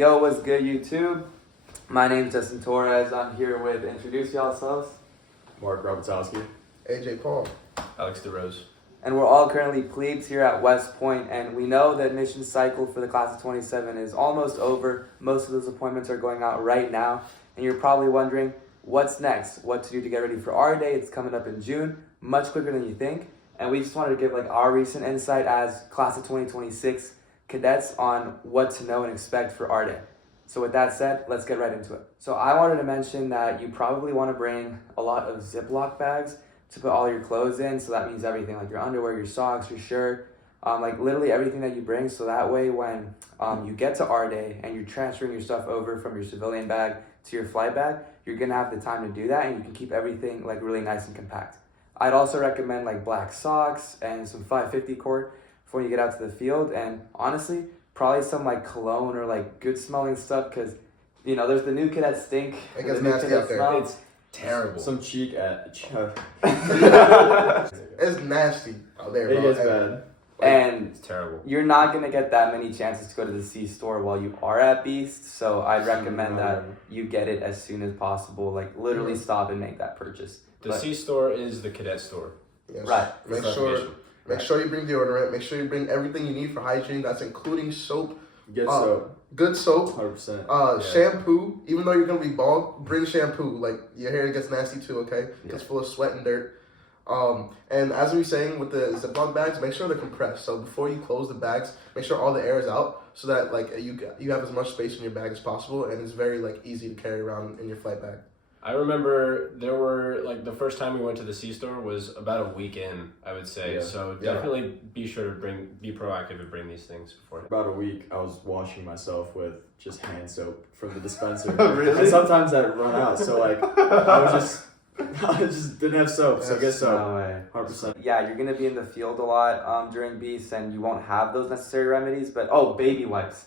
Yo, what's good, YouTube? My name's Justin Torres. I'm here with, introduce yourselves. Mark Robertowski. AJ Paul. Alex DeRose. And we're all currently plebes here at West Point, and we know the admission cycle for the class of 27 is almost over. Most of those appointments are going out right now, and you're probably wondering, what's next? What to do to get ready for our day? It's coming up in June, much quicker than you think. And we just wanted to give our recent insight as class of 2026 cadets on what to know and expect for our day. So with that said, let's get right into it. So I wanted to mention that you probably want to bring a lot of Ziploc bags to put all your clothes in. So that means everything like your underwear, your socks, your shirt, literally everything that you bring. So that way when you get to our day and you're transferring your stuff over from your civilian bag to your flight bag, you're gonna have the time to do that and you can keep everything really nice and compact. I'd also recommend black socks and some 550 cord for when you get out to the field, and honestly, probably some cologne or good smelling stuff, because there's the new cadet stink. It gets nasty out there. It's terrible. Some cheek at It's nasty out there, It bro. gets bad. And it's terrible. you're not gonna get that many chances to go to the C-store while you are at Beast, so I'd recommend that you get it as soon as possible. Literally stop and make that purchase. The C-store is the cadet store. Yes. Right. Make sure you bring deodorant. Make sure you bring everything you need for hygiene. That's including soap. Get soap. Good soap. 100%. Shampoo. Even though you're gonna be bald, bring shampoo. Your hair gets nasty too. Okay, it's full of sweat and dirt. And as we were saying with the Ziploc bags, make sure they're compressed. So before you close the bags, make sure all the air is out, so that you have as much space in your bag as possible, and it's very easy to carry around in your flight bag. I remember there were the first time we went to the C-store was about a week in, I would say. Yeah. So definitely be sure to be proactive and bring these things before. About a week, I was washing myself with just hand soap from the dispenser. Really? And sometimes I'd run out, so I just didn't have soap, so get soap. No way. 100%. Yeah, you're gonna be in the field a lot during Beast, and you won't have those necessary remedies. But baby wipes.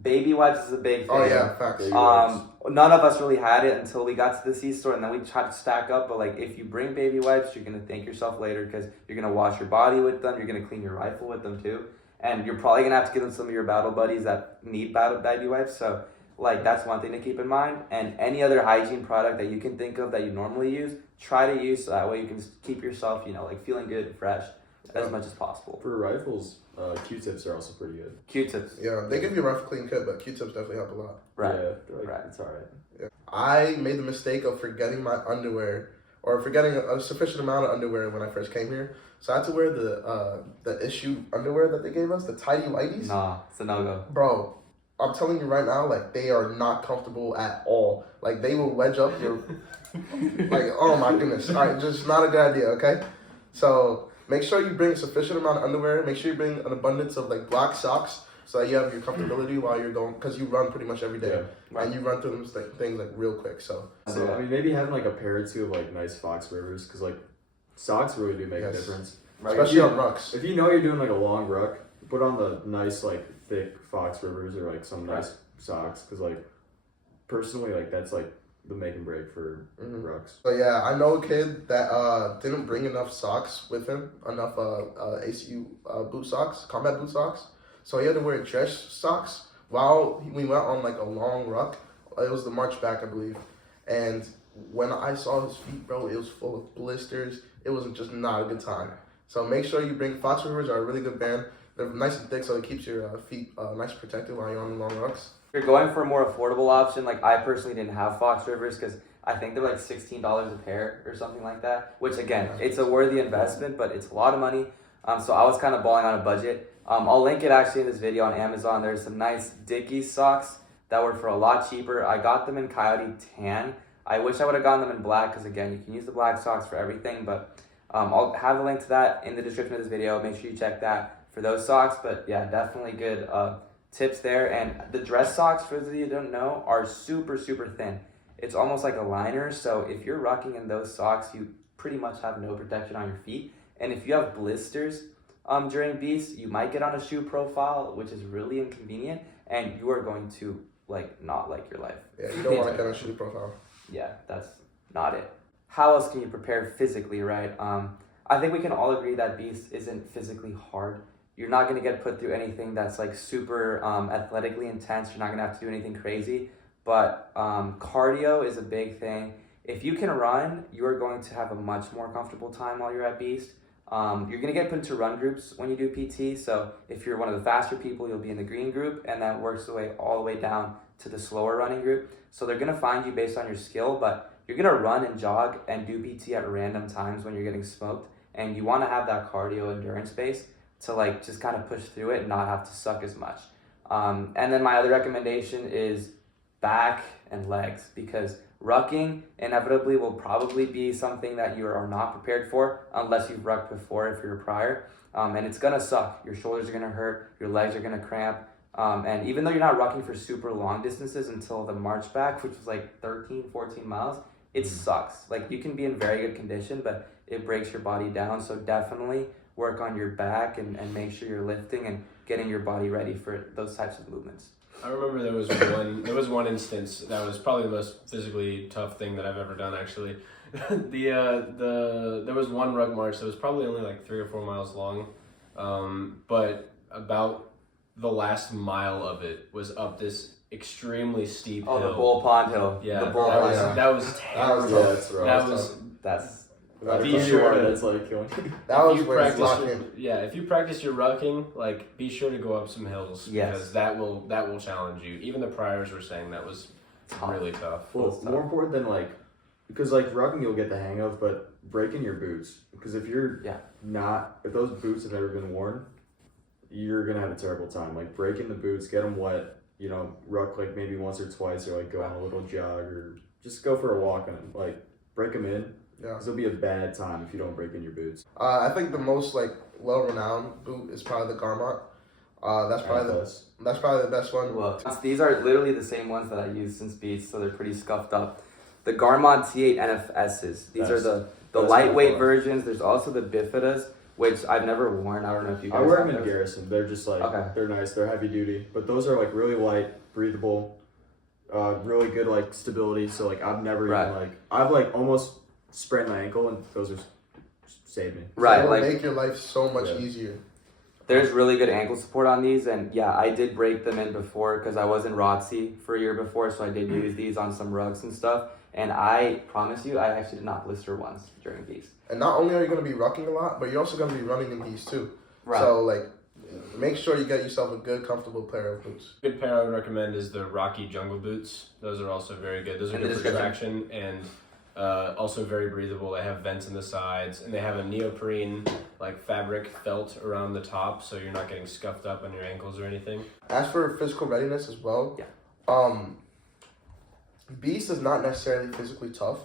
Baby wipes is a big thing. Oh yeah, facts. None of us really had it until we got to the C-store, and then we tried to stack up. But if you bring baby wipes, you're gonna thank yourself later, because you're gonna wash your body with them. You're gonna clean your rifle with them too, and you're probably gonna have to give them some of your battle buddies that need baby wipes. So that's one thing to keep in mind. And any other hygiene product that you can think of that you normally use, try to use, so that way you can just keep yourself feeling good and fresh as much as possible. For rifles, Q-tips are also pretty good. Q-tips. Yeah, they give you a rough clean kit, but Q-tips definitely help a lot. Right. Yeah, Right. it's alright. Yeah. I made the mistake of forgetting my underwear, or forgetting a sufficient amount of underwear when I first came here. So I had to wear the issue underwear that they gave us, the tidy whities. Nah, it's a no-go. Bro, I'm telling you right now, they are not comfortable at all. They will wedge up your, oh my goodness. All right, just not a good idea, okay? So make sure you bring a sufficient amount of underwear. Make sure you bring an abundance of black socks, so that you have your comfortability while you're going, because you run pretty much every day. Yeah. And you run through those things real quick, so. So, maybe having a pair or two of nice Fox Rivers, because socks really do make a difference. Right. Especially on rucks. If you know you're doing a long ruck, put on the nice thick Fox Rivers or some nice socks, because personally that's the make and break for rucks. So yeah, I know a kid that didn't bring enough socks with him, enough ACU boot socks, combat boot socks. So he had to wear dress socks while we went on a long ruck. It was the march back, I believe. And when I saw his feet, bro, it was full of blisters. It was just not a good time. So make sure you bring Fox Rivers, are a really good band. They're nice and thick, so it keeps your feet nice and protected while you're on the long rucks. If you're going for a more affordable option, I personally didn't have Fox Rivers, because I think they're $16 a pair or something like that, which again, it's a worthy investment, but it's a lot of money. So I was kind of balling on a budget. I'll link it actually in this video on Amazon. There's some nice Dickies socks that were for a lot cheaper. I got them in Coyote Tan. I wish I would have gotten them in black, because again, you can use the black socks for everything, but I'll have a link to that in the description of this video. Make sure you check that for those socks. But yeah, definitely good tips there. And the dress socks, for those of you who don't know, are super, super thin. It's almost like a liner. So if you're rocking in those socks, you pretty much have no protection on your feet. And if you have blisters during Beast, you might get on a shoe profile, which is really inconvenient, and you are going to not like your life. Yeah, you don't want to get on a shoe profile. Yeah, that's not it. How else can you prepare physically, right? I think we can all agree that Beast isn't physically hard. you're not going to get put through anything that's like super athletically intense. You're not going to have to do anything crazy. But cardio is a big thing. If you can run, you're going to have a much more comfortable time while you're at Beast. You're going to get put into run groups when you do PT. So if you're one of the faster people, you'll be in the green group, and that works the way all the way down to the slower running group. So they're going to find you based on your skill, but you're going to run and jog and do PT at random times when you're getting smoked. And you want to have that cardio endurance base to like just kind of push through it and not have to suck as much. And then my other recommendation is back and legs, because rucking inevitably will probably be something that you are not prepared for unless you've rucked before if you're a prior. And it's going to suck. Your shoulders are going to hurt. Your legs are going to cramp. And even though you're not rucking for super long distances until the march back, which was like 13, 14 miles, it sucks. Like you can be in very good condition, but it breaks your body down. So definitely work on your back and make sure you're lifting and getting your body ready for those types of movements. I remember there was one instance that was probably the most physically tough thing that I've ever done, actually. There was one ruck march that was probably only like 3 or 4 miles long, but about the last mile of it was up this extremely steep hill. The Bull Pond Hill. Yeah, the Bull Pond Hill. that was terrible. Yeah, that's rough. That's Be sure to- that's like killing. That was If you where it's practice locked in. if you practice your rucking, like be sure to go up some hills, Yes. because that will challenge you. Even the priors were saying that was really tough. Well, more important than like, because like rucking you'll get the hang of, but breaking your boots. Because if you're if those boots have never been worn, you're gonna have a terrible time. Like breaking the boots, get them wet. You know, ruck like maybe once or twice, or like go on a little jog, or just go for a walk on them. Like break them in. Yeah. Because it'll be a bad time if you don't break in your boots. I think the most like well-renowned boot is probably the Garmont. That's probably the best one. Well, these are literally the same ones that I used since Beats, so they're pretty scuffed up. The Garmont T8 NFSs. These are the lightweight versions. There's also the Bifidas, which I've never worn. I don't know if you guys I wear them have in those. garrison. They're just like they're nice. They're heavy duty, but those are like really light, breathable, really good like stability. So like I've never even like I've like almost sprained my ankle, and those are saved me. Right, it'll make your life so much easier. There's really good ankle support on these, and yeah, I did break them in before because I was in ROTC for a year before, so I did use these on some rugs and stuff. And I promise you, I actually did not blister once during these. And not only are you going to be rucking a lot, but you're also going to be running in these too. Right. So like, make sure you get yourself a good, comfortable pair of boots. Good pair I would recommend is the Rocky Jungle boots. Those are also very good. Those are good for traction and also very breathable. They have vents in the sides, and they have a neoprene like fabric felt around the top, so you're not getting scuffed up on your ankles or anything. As for physical readiness as well, Beast is not necessarily physically tough,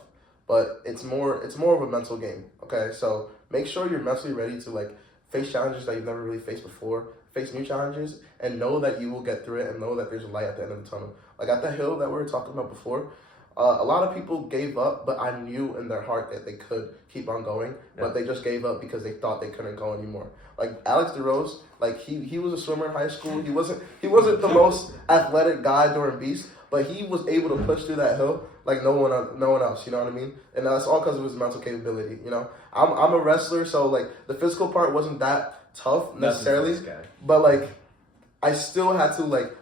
but it's more of a mental game. Okay, so make sure you're mentally ready to like face challenges that you've never really faced before, face new challenges, and know that you will get through it, and know that there's a light at the end of the tunnel. Like at the hill that we were talking about before, a lot of people gave up, but I knew in their heart that they could keep on going, but they just gave up because they thought they couldn't go anymore. Like Alex DeRose, like he was a swimmer in high school. He wasn't the most athletic guy during Beast, but he was able to push through that hill like no one else. You know what I mean? And that's all because of his mental capability. You know, I'm a wrestler, so like the physical part wasn't that tough necessarily, but like I still had to like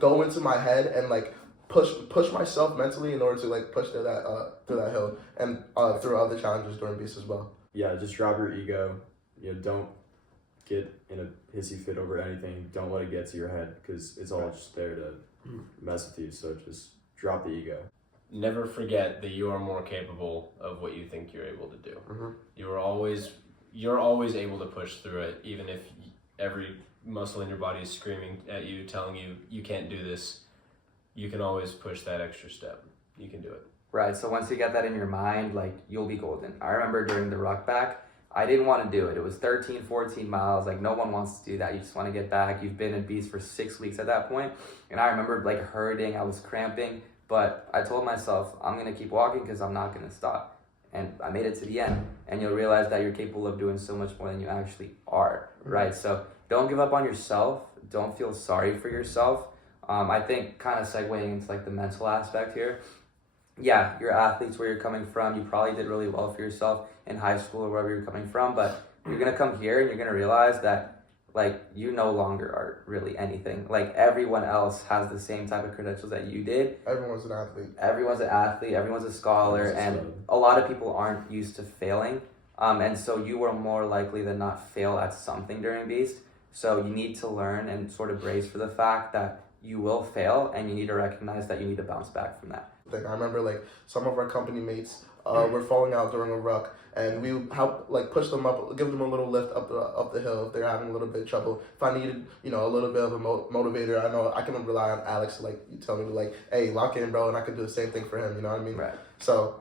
go into my head and like push myself mentally in order to like push through that hill and through other challenges during Beast as well. Yeah, just drop your ego. You know, don't get in a hissy fit over anything. Don't let it get to your head, because it's all just there to mess with you. So just drop the ego. Never forget that you are more capable of what you think you're able to do. You're always able to push through it, even if every muscle in your body is screaming at you, telling you you can't do this. You can always push that extra step. You can do it. Right, so once you get that in your mind, like, you'll be golden. I remember during the ruck back, I didn't want to do it. It was 13, 14 miles. Like, no one wants to do that. You just want to get back. You've been in Beast for 6 weeks at that point. And I remember, like, hurting. I was cramping. But I told myself, I'm going to keep walking because I'm not going to stop. And I made it to the end. And you'll realize that you're capable of doing so much more than you actually are, right? So don't give up on yourself. Don't feel sorry for yourself. I think kind of segueing into like the mental aspect here. Yeah, you're athletes where you're coming from. You probably did really well for yourself in high school or wherever you're coming from, but you're going to come here and you're going to realize that like you no longer are really anything. Like everyone else has the same type of credentials that you did. Everyone's an athlete. Everyone's an athlete, everyone's a scholar, and a lot of people aren't used to failing. And so you were more likely than not fail at something during Beast. So you need to learn and sort of brace for the fact that you will fail, and you need to recognize that you need to bounce back from that. I remember like some of our company mates were falling out during a ruck, and we would help like push them up, give them a little lift up the hill if they're having a little bit of trouble. If I needed, you know, a little bit of a motivator, I know I can rely on Alex. Like you tell me like, hey, lock in, bro, and I can do the same thing for him. You know what I mean? Right. So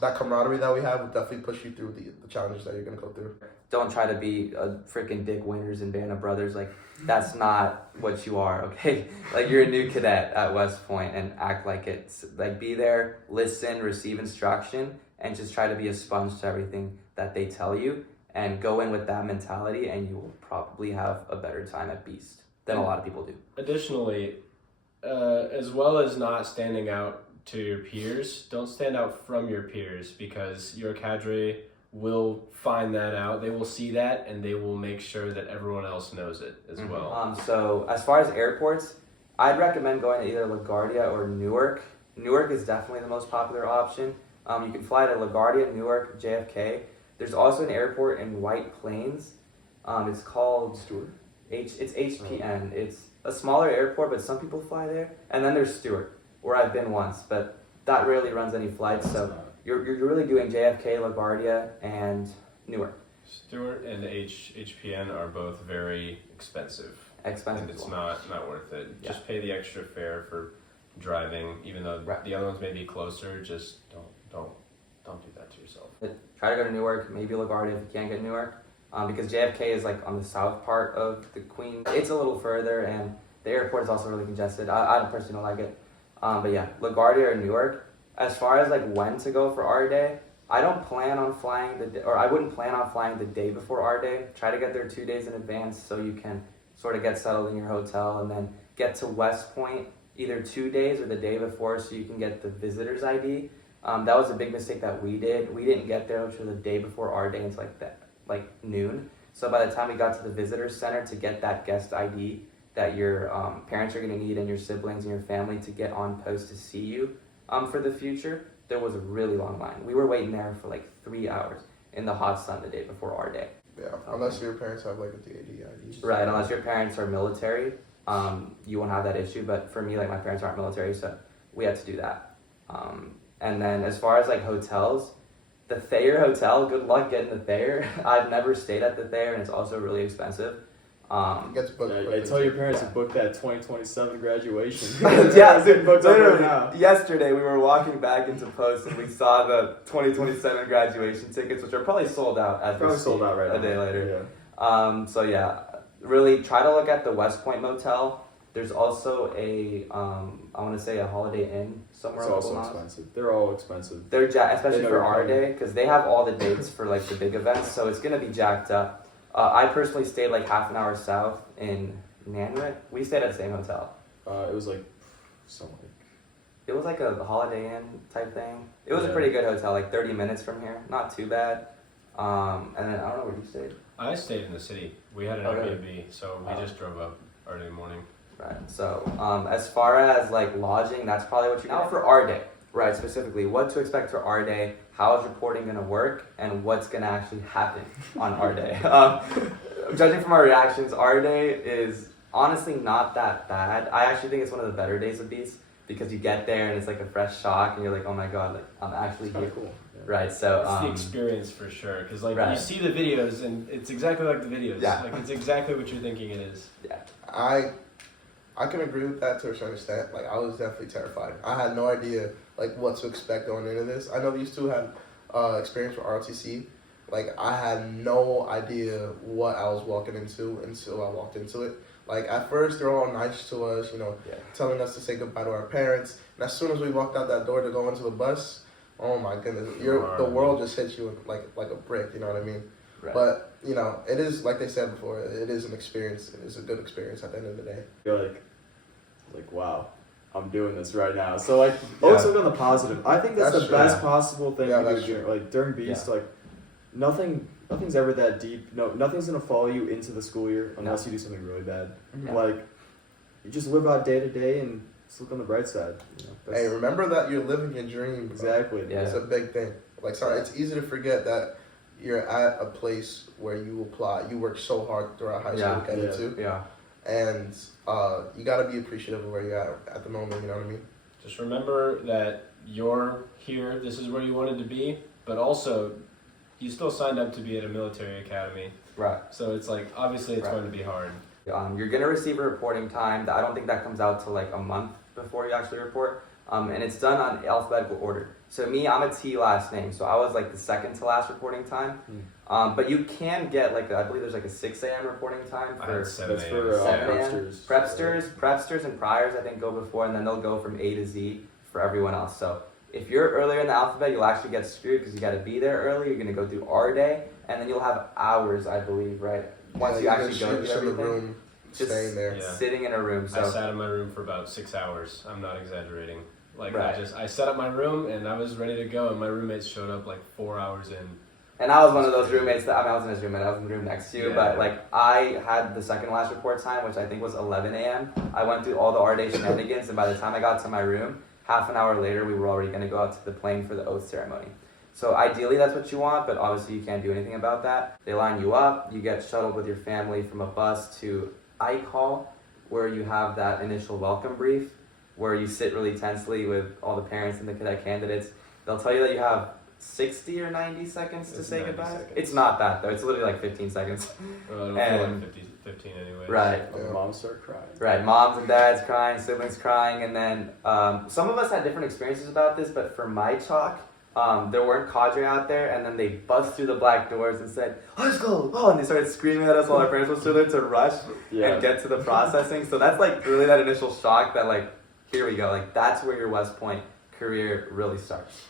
that camaraderie that we have will definitely push you through the challenges that you're gonna go through. Don't try to be a freaking Dick Winters and Band of Brothers. Like, that's not what you are, okay? Like, you're a new cadet at West Point, and act like it's, like, be there, listen, receive instruction, and just try to be a sponge to everything that they tell you, and go in with that mentality, and you will probably have a better time at Beast than a lot of people do. Additionally, as well as not standing out to your peers, don't stand out from your peers, because your cadre will find that out. They will see that, and they will make sure that everyone else knows it as well. So as far as airports, I'd recommend going to either LaGuardia or Newark. Newark is definitely the most popular option. You can fly to LaGuardia, Newark, JFK. There's also an airport in White Plains. It's called Stewart. It's HPN. It's a smaller airport, but some people fly there. And then there's Stewart, where I've been once, but that rarely runs any flights. So you're really doing JFK, LaGuardia, and Newark. Stewart and HPN are both very expensive. And it's not worth it. Yeah. Just pay the extra fare for driving, even though the other ones may be closer. Just don't do that to yourself. Try to go to Newark, maybe LaGuardia if you can't get Newark, because JFK is like on the south part of the Queen. It's a little further, and the airport is also really congested. I personally don't like it. But yeah, LaGuardia or Newark. As far as like when to go for our day, I don't plan on flying I wouldn't plan on flying the day before our day. Try to get there 2 days in advance so you can sort of get settled in your hotel, and then get to West Point either 2 days or the day before so you can get the visitor's ID. That was a big mistake that we did. We didn't get there until the day before our day until like noon. So by the time we got to the visitor center to get that guest ID that your parents are going to need, and your siblings and your family to get on post to see you for the future, there was a really long line. We were waiting there for like 3 hours in the hot sun the day before our day. Yeah, unless your parents have like a DAD ID. Right, unless your parents are military, you won't have that issue. But for me, like my parents aren't military, so we had to do that. And then as far as like hotels, the Thayer Hotel, good luck getting the Thayer. I've never stayed at the Thayer, and it's also really expensive. It gets booked. I tell your parents to book that 2027 graduation. Yeah, literally. Yesterday we were walking back into post, and we saw the 2027 graduation tickets, which are probably sold out at Probably sold out right a now. day later. Yeah. So yeah, really try to look at the West Point Motel. There's also a I want to say a Holiday Inn somewhere. It's also expensive. They're all expensive. They're especially They for our never day, because they have all the dates for like the big events, so it's gonna be jacked up. I personally stayed like half an hour south in Nanwick. We stayed at the same hotel. It was like somewhere. It was like a Holiday Inn type thing. It was a pretty good hotel, like 30 minutes from here. Not too bad. And then I don't know where you stayed. I stayed in the city. We had an Airbnb, so we just drove up early in the morning. Right. So as far as like lodging, that's probably what you now for our day. Right, specifically, what to expect for our day, how is reporting going to work, and what's going to actually happen on our day. Judging from our reactions, our day is honestly not that bad. I actually think it's one of the better days of Beast, because you get there and it's like a fresh shock, and you're like, oh my god, like I'm actually here. Cool. Yeah. Right, so it's the experience for sure, because like right. you see the videos and it's exactly like the videos. Yeah. Like it's exactly what you're thinking it is. Yeah. I can agree with that to a certain extent. Like I was definitely terrified. I had no idea like what to expect going into this. I know these two had experience with ROTC. Like I had no idea what I was walking into until I walked into it. Like at first they're all nice to us, you know, telling us to say goodbye to our parents. And as soon as we walked out that door to go into the bus, oh my goodness, the world just hits you like a brick. You know what I mean? Right. But you know, it is like they said before. It is an experience. It is a good experience at the end of the day. You're like wow, I'm doing this right now. So like, always look on the positive. I think that's the best possible thing you do during Beast. Like nothing nothing's ever that deep. No, nothing's gonna follow you into the school year unless you do something really bad. Yeah. Like, you just live out day to day and just look on the bright side. You know, Hey, remember that you're living your dream. Bro. exactly. Yeah. It's a big thing. Like, sorry, it's easy to forget that you're at a place where you apply. You work so hard throughout high school to get into. Yeah. And you got to be appreciative of where you're at the moment, you know what I mean? Just remember that you're here, this is where you wanted to be, but also you still signed up to be at a military academy. Right. So it's like, obviously it's Right. going to be hard. You're gonna receive a reporting time. I don't think that comes out till like a month before you actually report. And it's done on alphabetical order. So me, I'm a T last name, so I was like the second to last reporting time. But you can get like I believe there's like a 6 a.m. reporting time I for had 7 That's a.m. for 7 a.m. prepsters. Prepsters and priors I think go before, and then they'll go from A to Z for everyone else. So if you're earlier in the alphabet, you'll actually get screwed because you got to be there early. You're gonna go through our day, and then you'll have hours, I believe, right? Once you actually go through in the everything, room, just staying there. Yeah. sitting in a room. I So sat in my room for about 6 hours. I'm not exaggerating. Like Right. I set up my room and I was ready to go, and my roommates showed up like 4 hours in. And I was one of those roommates that, I was in his roommate, I was in the room next to you, Yeah. but like I had the second last report time, which I think was 11 a.m. I went through all the R-Day shenanigans, and by the time I got to my room, half an hour later, we were already going to go out to the plane for the oath ceremony. So ideally that's what you want, but obviously you can't do anything about that. They line you up, you get shuttled with your family from a bus to Ike Hall, where you have that initial welcome brief, where you sit really tensely with all the parents and the cadet candidates. They'll tell you that you have 60 or 90 seconds to It's say 90 goodbye. seconds. It's not that though. It's literally like 15 seconds. It'll feel And- like 15 anyway. Right. Yeah. Moms start crying. Right. Moms and dads crying, siblings crying, and then some of us had different experiences about this. But for my talk, there weren't cadre out there, and then they bust through the black doors and said, "Let's go!" Oh, and they started screaming at us while our parents were still there to rush and get to the processing. So that's like really that initial shock that like, here we go. Like that's where your West Point career really starts.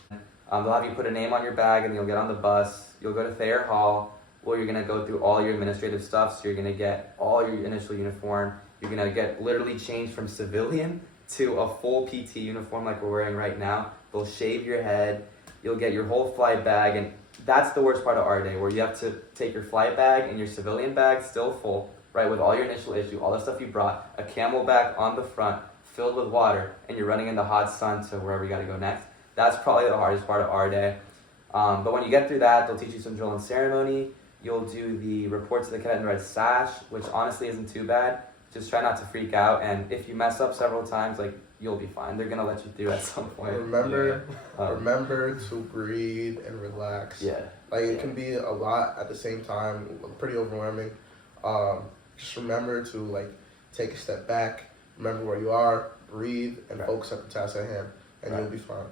They'll have you put a name on your bag, and you'll get on the bus. You'll go to Thayer Hall, where you're gonna go through all your administrative stuff. So you're gonna get all your initial uniform. You're gonna get literally changed from civilian to a full PT uniform like we're wearing right now. They'll shave your head. You'll get your whole flight bag, and that's the worst part of our day, where you have to take your flight bag and your civilian bag still full, right, with all your initial issue, all the stuff you brought, a camel bag on the front filled with water, and you're running in the hot sun to wherever you got to go next. That's probably the hardest part of our day. But when you get through that, they'll teach you some drill and ceremony. You'll do the report to the cadet in red sash, which honestly isn't too bad. Just try not to freak out, and if you mess up several times, like, you'll be fine. They're gonna let you through at some point. Remember Um, to breathe and relax. Yeah. Like it can be a lot at the same time, pretty overwhelming. Just remember to like take a step back, remember where you are, breathe, and Right. focus on the task at hand, and Right. you'll be fine.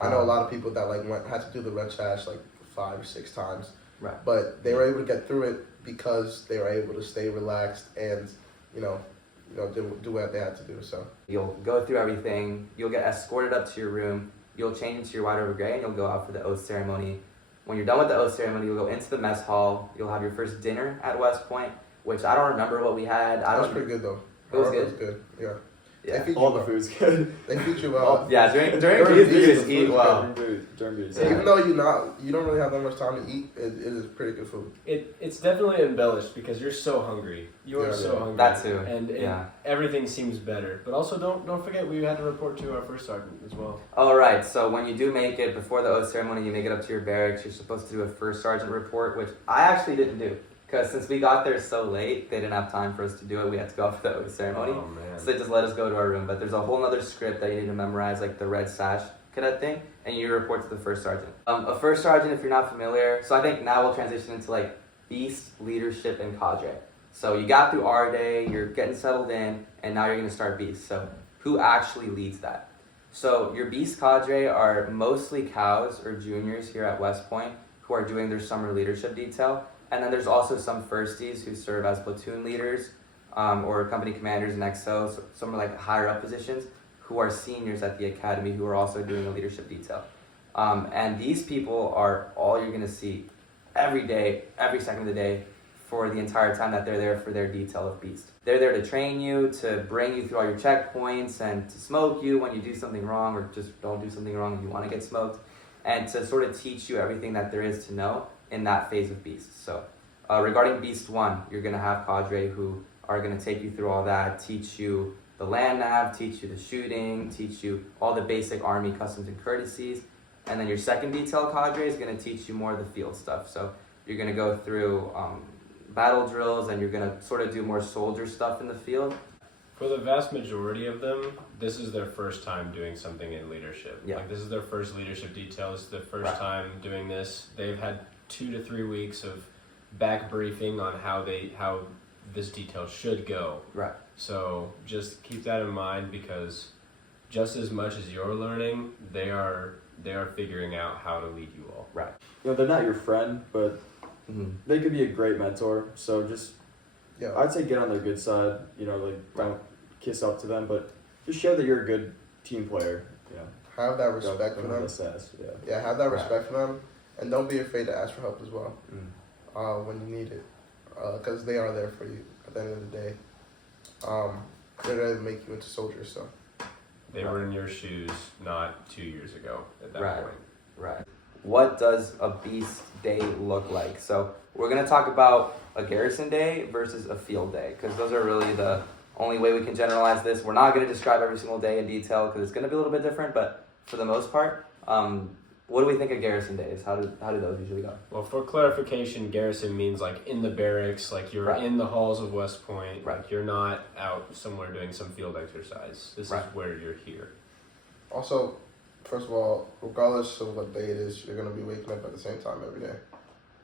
I know a lot of people that like had to do the red sash like 5 or 6 times, Right. but they were able to get through it because they were able to stay relaxed and do what they had to do. So You'll go through everything. You'll get escorted up to your room. You'll change into your white over gray, and you'll go out for the oath ceremony. When you're done with the oath ceremony, you'll go into the mess hall. You'll have your first dinner at West Point, which I don't remember what we had. that was pretty good though. It was It was good? good. Yeah. Yeah. They feed All you the well. food's good. They feed you well. Yeah, during During B's, B's, you just the eat food's well. During B's. Yeah. Even though you don't really have that much time to eat, it is pretty good food. It's definitely embellished because you're so hungry. You are Yeah. so hungry. That too. And Yeah. everything seems better. But also don't forget we had to report to our first sergeant as well. All right, so when you do make it, before the oath ceremony, you make it up to your barracks, you're supposed to do a first sergeant report, which I actually didn't do. Because since we got there so late, they didn't have time for us to do it. We had to go off for the oath ceremony. Oh man. So they just let us go to our room. But there's a whole other script that you need to memorize, like the red sash cadet thing, and you report to the first sergeant. A first sergeant, if you're not familiar, so I think now we'll transition into like beast, leadership, and cadre. So you got through our day, you're getting settled in, and now you're going to start beast. So who actually leads that? So your beast cadre are mostly cows or juniors here at West Point who are doing their summer leadership detail. And then there's also some firsties who serve as platoon leaders or company commanders in XO, so some are like higher up positions who are seniors at the academy who are also doing a leadership detail. And these people are all you're going to see every day, every second of the day for the entire time that they're there for their detail of beast. They're there to train you, to bring you through all your checkpoints, and to smoke you when you do something wrong or just don't do something wrong and you want to get smoked, and to sort of teach you everything that there is to know in that phase of Beast. So regarding Beast 1, you're going to have cadre who are going to take you through all that, teach you the land nav, teach you the shooting, teach you all the basic Army customs and courtesies. And then your second detail cadre is going to teach you more of the field stuff. So you're going to go through battle drills, and you're going to sort of do more soldier stuff in the field. For the vast majority of them, this is their first time doing something in leadership. Yeah. Like, this is their first leadership detail. This is their first time doing this. They've had 2 to 3 weeks of back briefing on how this detail should go. Right. So just keep that in mind, because just as much as you're learning, they are figuring out how to lead you all. Right. You know, they're not your friend, but Mm-hmm. they could be a great mentor. So just, Yeah. I'd say get on their good side. You know, like don't kiss up to them, but just show that you're a good team player. You know, Have that respect for Don't them. assess, yeah. Yeah, have that respect for them, and don't be afraid to ask for help as well Mm. when you need it, because they are there for you at the end of the day. They're there to make you into soldiers. So They were in your shoes not 2 years ago at that Right. point. Right. What does a Beast day look like? So we're going to talk about a garrison day versus a field day, because those are really the only way we can generalize this. We're not going to describe every single day in detail because it's going to be a little bit different, but for the most part, what do we think of garrison days? How do those usually go? Well, for clarification, garrison means like in the barracks, like you're Right. in the halls of West Point. Right. Like you're not out somewhere doing some field exercise. This Right. is where you're here. also, first of all, regardless of what day it is, you're gonna be waking up at the same time every day.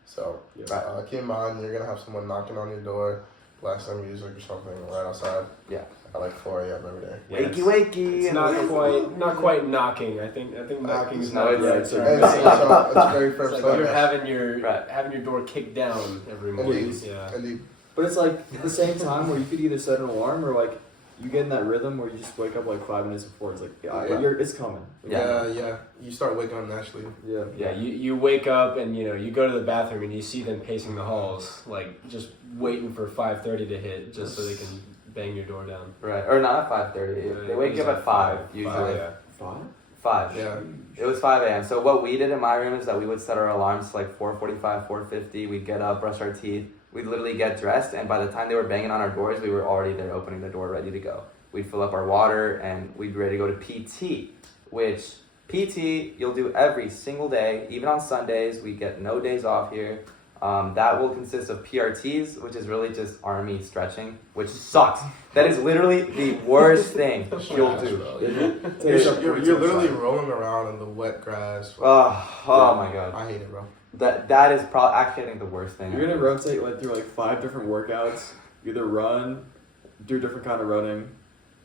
So keep in mind you're gonna have someone knocking on your door, blasting music or something right outside. Yeah. At like 4 a.m. every day. Yeah, Wakey! It's and not wakey. quite knocking. I think knocking is No, not. it's- right. And it's very It's first like step. you're having your Right. having your door kicked down every morning. Indeed. Yeah. Indeed. But it's like at the same time where you could either set an alarm or like you get in that rhythm where you just wake up like 5 minutes before. It's like it's coming. Yeah. You start waking up naturally. Yeah. Yeah, you wake up and you go to the bathroom and you see them pacing the halls, like just waiting for 5:30 to hit just so they can bang your door down. Right. Or not at 5:30. They wake up at 5 usually. Yeah. 5? 5. Yeah. It was 5 a.m. So what we did in my room is that we would set our alarms to like 4:45, 4:50. We'd get up, brush our teeth. We'd literally get dressed, and by the time they were banging on our doors, we were already there opening the door, ready to go. We'd fill up our water, and we'd be ready to go to PT, which PT you'll do every single day, even on Sundays. We get no days off here. That will consist of PRTs, which is really just Army stretching, which sucks. That is literally the worst thing you'll do. You're literally rolling around in the wet grass. Oh my god. I hate it, bro. That is probably actually I think the worst thing. You're gonna rotate like through like 5 different workouts. Either run, do a different kind of running.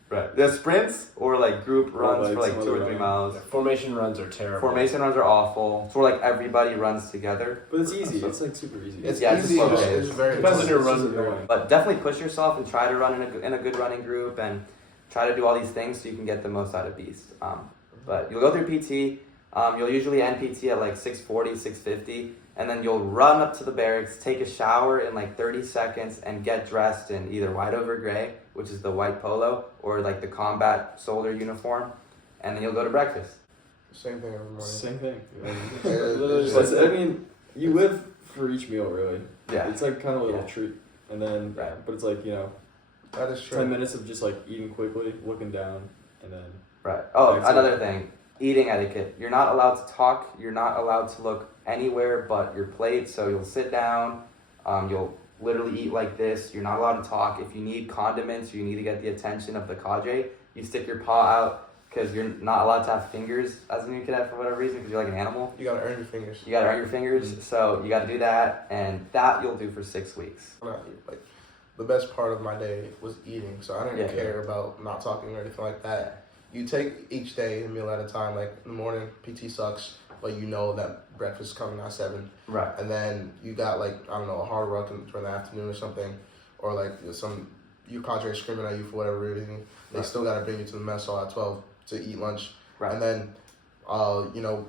Right. The sprints or like group runs like for like some 2 or other 3 running. miles. Formation runs are terrible. Formation runs are awful. It's where like everybody runs together. But it's easy. It's like super easy. It's Yeah, it's easy. slow It's, pace. it's very Depends on your intense. run. annoying. But definitely push yourself and try to run in a good running group and try to do all these things so you can get the most out of Beast. But you'll go through PT. You'll usually end PT at like 6:40, 6:50, and then you'll run up to the barracks, take a shower in like 30 seconds, and get dressed in either white over gray, which is the white polo, or like the combat soldier uniform, and then you'll go to breakfast. Same thing every morning. Same thing. It's But, like- I mean, you live for each meal, really. Yeah. It's like kind of a little Yeah. treat. And then, Right. but it's like, that is 10 true. minutes of just like eating quickly, looking down, and then. Right. Oh, Excellent. another thing. Eating etiquette. You're not allowed to talk. You're not allowed to look anywhere but your plate. So you'll sit down. You'll literally eat like this. You're not allowed to talk. If you need condiments, you need to get the attention of the cadre. You stick your paw out because you're not allowed to have fingers as a new cadet for whatever reason because you're like an animal. You gotta earn your fingers. You got to earn your fingers. So you got to do that. And that you'll do for 6 weeks. Like the best part of my day was eating, so I didn't Yeah. care about not talking or anything like that. You take each day a meal at a time. Like in the morning, PT sucks, but you know that breakfast is coming at 7. Right. And then you got like, I don't know, a hard work during the afternoon or something, or like your cadre screaming at you for whatever reason. They Right. still got to bring you to the mess hall at 12 to eat lunch. Right. And then,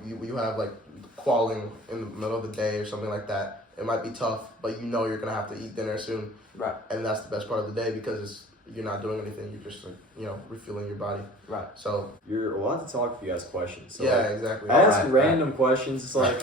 you have like qualling in the middle of the day or something like that. It might be tough, but you know you're gonna have to eat dinner soon. Right. And that's the best part of the day because you're not doing anything. You're just refueling your body. Right. So You're allowed to talk if you ask questions. So yeah, like, exactly. ask Right, random questions. It's like,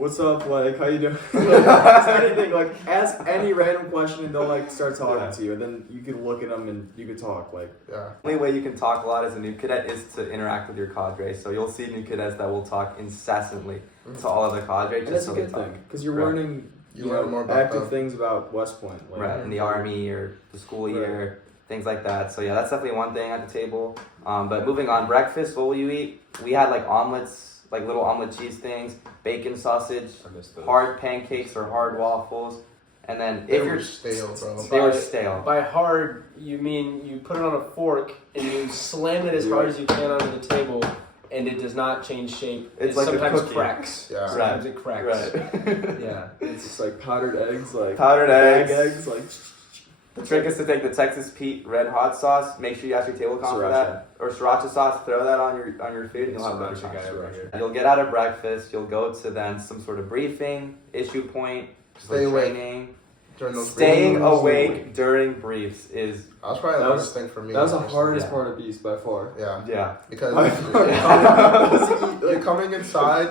what's up, like, how you doing? Like, anything, like, ask any random question and they'll, like, start talking to you, and then you can look at them and you can talk, like. The only way you can talk a lot as a new cadet is to interact with your cadre. So you'll see new cadets that will talk incessantly to all of the cadre. And that's a good thing, because you're learning, you know, learn more about active things about West Point. Like, in the Army or the school year, things like that. So yeah, that's definitely one thing at the table. But moving on, breakfast, what will you eat? We had like omelets, like little omelet cheese things, bacon sausage, hard pancakes or hard waffles. And then if you're stale, bro. They were stale. By hard, you mean you put it on a fork and you slam it as hard as you can onto the table, and it does not change shape. It's like sometimes cracks. Yeah. Sometimes it cracks. Right. Yeah. it's just like powdered eggs, like powdered eggs, like. The trick is to take the Texas Pete red hot sauce. Make sure you ask your table comp for that, or siracha sauce. Throw that on your food, and you'll have a better Sriracha guy time. over here. You'll get out of breakfast. You'll go to then some sort of briefing, issue point, Stay awake training. during those Staying briefings. awake during briefs is That was probably the hardest thing for me. That was the personally. hardest part of Beast by far. Yeah. Because Yeah. you're coming inside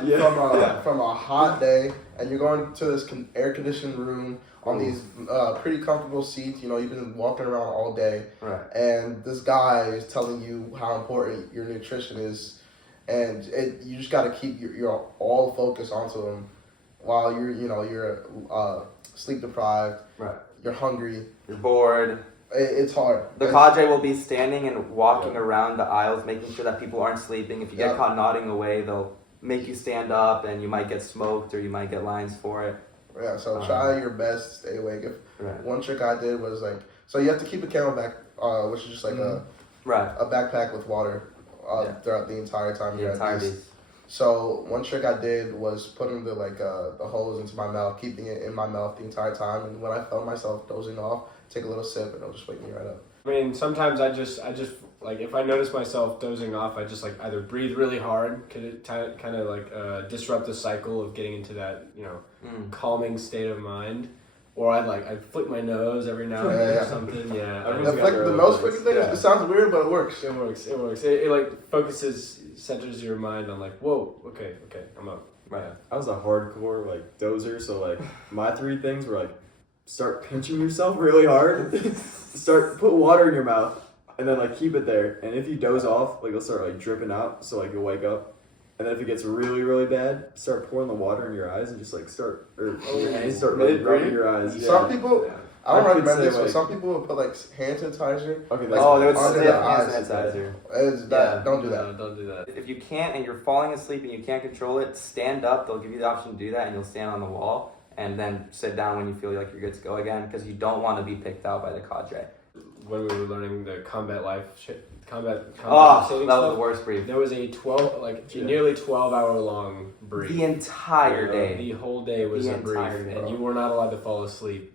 from a hot day, and you're going to this air conditioned room on these pretty comfortable seats. You know, you've been walking around all day, right. and this guy is telling you how important your nutrition is, and you just got to keep your all focus onto him while you're sleep deprived. Right. You're hungry. You're bored. It's hard. The cadre will be standing and walking around the aisles, making sure that people aren't sleeping. If you get caught nodding away, they'll make you stand up, and you might get smoked or you might get lines for it. Yeah, so try your best to stay awake. One trick I did was like, so you have to keep a camelback, which is just like a backpack with water throughout the entire time you're at Beast. So one trick I did was putting the hose into my mouth, keeping it in my mouth the entire time, and when I felt myself dozing off, take a little sip and it'll just wake me right up. I mean, sometimes I just like, if I notice myself dozing off, I just like either breathe really hard, could it kind of like disrupt the cycle of getting into that, you know, calming state of mind, or I'd flick my nose every now and then or something. Yeah, The nose flicking thing, it sounds weird, but it works. It works. It like centers your mind on like, whoa, okay, I'm up. Right. Yeah. I was a hardcore like dozer, so like my 3 things were like, start pinching yourself really hard, put water in your mouth, and then like keep it there. And if you doze off, like it'll start like dripping out, so like you'll wake up. And then if it gets really, really bad, start pouring the water in your eyes and just like start rubbing your eyes. Yeah. Some people, I don't recommend this, but some people will put like hand sanitizer. Okay, they would under sniff the hand eyes. sanitizer. Don't do that. No, don't do that. If you can't and you're falling asleep and you can't control it, stand up. They'll give you the option to do that, and you'll stand on the wall and then sit down when you feel like you're good to go again, because you don't want to be picked out by the cadre. When we were learning the combat life shit, combat That was stuff, the worst brief. there was a nearly 12-hour long brief. The entire day. The whole day was a brief, and you were not allowed to fall asleep.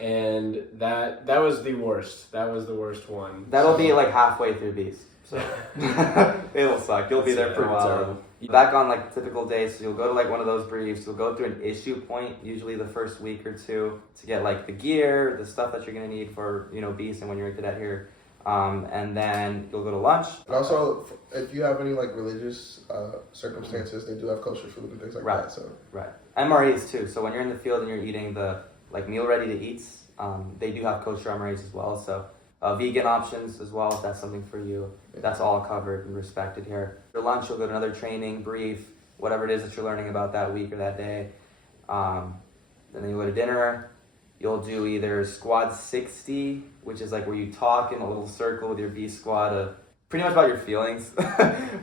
And that was the worst. That was the worst one. That'll be like halfway through Beast. So it'll suck. You'll be there for a while. Back on like typical days, so you'll go to like one of those briefs. You'll go through an issue point, usually the first week or two, to get like the gear, the stuff that you're gonna need for Beast and when you're a cadet here. And then you'll go to lunch. And also, if you have any like religious circumstances, they do have kosher food and things like that. So MREs too. So when you're in the field and you're eating the like meal ready to eats, they do have kosher MREs as well. So vegan options as well, if that's something for you. That's all covered and respected here. For lunch, you'll go to another training, brief, whatever it is that you're learning about that week or that day. And then you go to dinner. You'll do either squad 60, which is like where you talk in a little circle with your B squad, pretty much about your feelings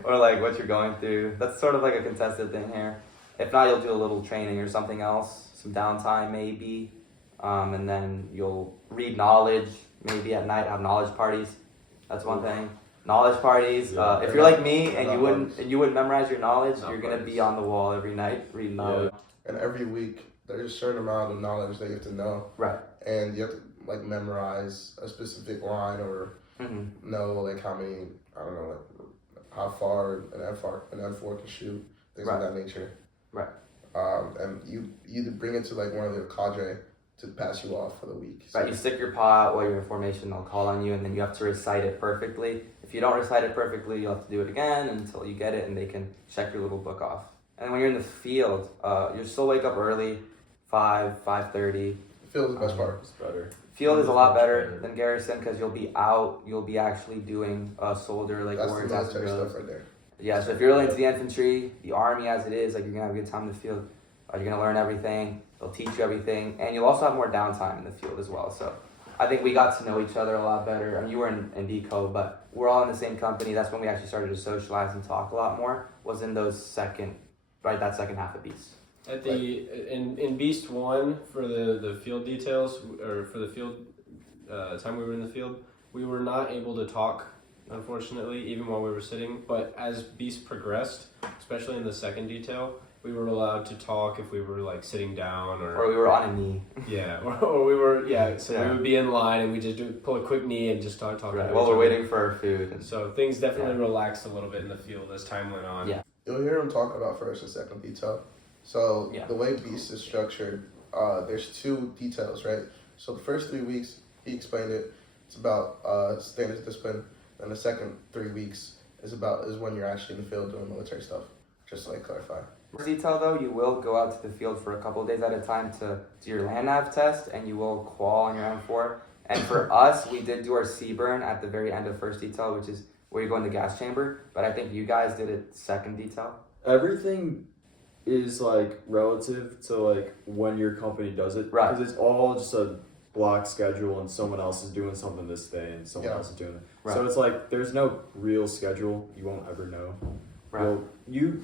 or like what you're going through. That's sort of like a contested thing here. If not, you'll do a little training or something else, some downtime maybe. And then you'll read knowledge, maybe at night have knowledge parties. That's one thing. Knowledge parties. If you're like me and you wouldn't memorize your knowledge, you're gonna be on the wall every night reading knowledge. And every week there's a certain amount of knowledge that you have to know. Right. And you have to like memorize a specific line or know like how many, I don't know, like how far an F4 can shoot, things of that nature. Right. And you either bring it to like one of the cadre to pass you off for the week. So. Right, you stick your paw out while you're in formation, they'll call on you, and then you have to recite it perfectly. If you don't recite it perfectly, you'll have to do it again until you get it, and they can check your little book off. And when you're in the field, you still wake up early, 5:30. Field is the best part. It's better. Field is a lot better than garrison because you'll be out. You'll be actually doing soldier like That's the warriors military drills. stuff right there. Yeah, so if you're really into the infantry, the army as it is, like you're gonna have a good time in the field. You're gonna learn everything. They'll teach you everything, and you'll also have more downtime in the field as well. So I think we got to know each other a lot better. I mean, you were in DCO, but we're all in the same company. That's when we actually started to socialize and talk a lot more. Was in that second half of Beast. At the in Beast 1 for the field details, or for the field time we were in the field, we were not able to talk, unfortunately, even while we were sitting. But as Beast progressed, especially in the second detail, we were allowed to talk if we were like sitting down or we were on a knee. Yeah, or we were we would be in line and we just pull a quick knee and just talk right, while we're waiting for our food. And so things definitely relaxed a little bit in the field as time went on. Yeah. You'll hear him talking about first and second detail. So the way Beast is structured, there's 2 details, right? So the first 3 weeks, he explained it. It's about standards discipline, and the second 3 weeks is when you're actually in the field doing military stuff. Just to clarify. For detail though, you will go out to the field for a couple of days at a time to do your land nav test, and you will qual on your M4. And for us, we did do our C burn at the very end of first detail, which is where you go in the gas chamber. But I think you guys did it second detail. Everything is like relative to like when your company does it, right? Because it's all just a block schedule, and someone else is doing something this day, and someone else is doing it. Right. So it's like there's no real schedule. You won't ever know. Right. Well, you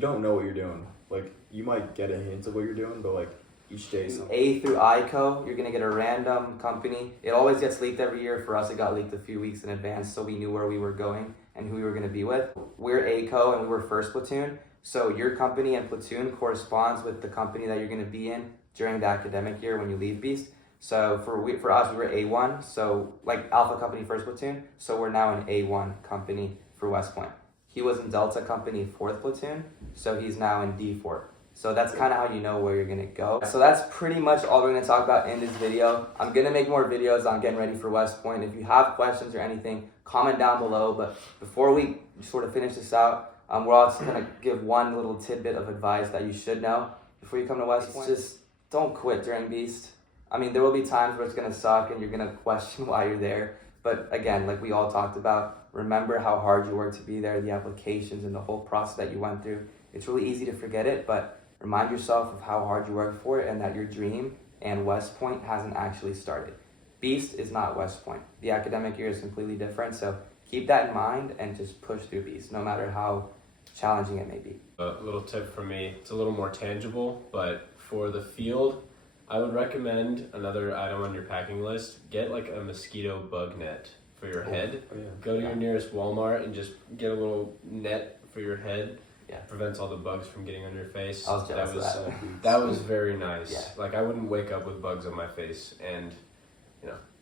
don't know what you're doing. Like you might get a hint of what you're doing, but like each day. A through ICO, you're gonna get a random company. It always gets leaked every year. For us, it got leaked a few weeks in advance, so we knew where we were going and who we were gonna be with. We're ACO and we were first platoon. So your company and platoon corresponds with the company that you're going to be in during the academic year when you leave Beast. So for us, we were A1, so like Alpha Company first platoon. So we're now in A1 company for West Point. He was in Delta Company 4th platoon, so he's now in D4. So that's kind of how you know where you're going to go. So that's pretty much all we're going to talk about in this video. I'm going to make more videos on getting ready for West Point. If you have questions or anything, comment down below. But before we sort of finish this out, we're also going to give one little tidbit of advice that you should know before you come to West Point. Just don't quit during Beast. I mean, there will be times where it's going to suck and you're going to question why you're there. But again, like we all talked about, remember how hard you worked to be there, the applications and the whole process that you went through. It's really easy to forget it, but remind yourself of how hard you worked for it and that your dream and West Point hasn't actually started. Beast is not West Point. The academic year is completely different, so keep that in mind and just push through Beast, no matter how challenging it may be. A little tip from me, it's a little more tangible, but for the field, I would recommend another item on your packing list. Get like a mosquito bug net for your head. Oh, yeah. Go to your nearest Walmart and just get a little net for your head. Yeah. Prevents all the bugs from getting on your face. I was jealous of that. That was very nice. Yeah. Like I wouldn't wake up with bugs on my face, and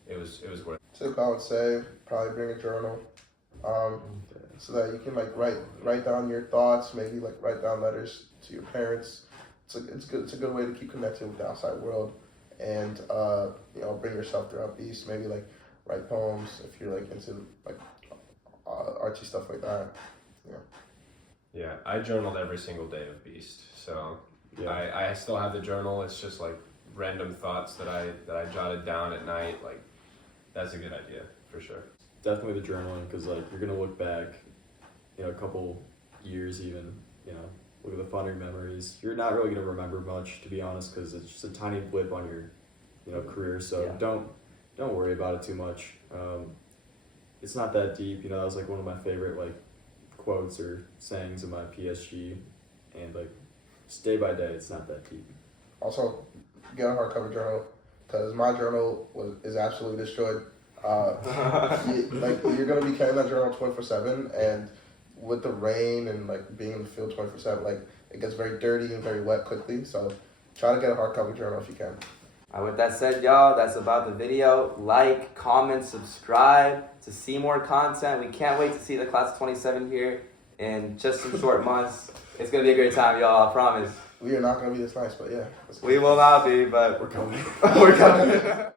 it was worth it. Tip I would say, probably bring a journal. So that you can write down your thoughts, maybe write down letters to your parents. It's a good way to keep connected with the outside world, and bring yourself throughout Beast. Maybe write poems if you're into artsy stuff like that. Yeah, I journaled every single day of Beast, so I still have the journal. It's just random thoughts that I jotted down at night. That's a good idea for sure. Definitely the journaling, because you're gonna look back, a couple years even, look at the funny memories. You're not really gonna remember much, to be honest, because it's just a tiny blip on your career. So don't worry about it too much. It's not that deep. That was one of my favorite quotes or sayings in my PSG, and just day by day, it's not that deep. Also, get a hardcover journal, because my journal is absolutely destroyed. You're gonna be carrying that journal 24/7, and with the rain and being in the field 24/7, it gets very dirty and very wet quickly. So try to get a hardcover journal if you can. With that said, y'all, that's about the video. Like, comment, subscribe to see more content. We can't wait to see the class of 27 here in just some short months. It's gonna be a great time, y'all. I promise. We are not gonna be this nice, but yeah. We will not be, but We're coming. We're coming.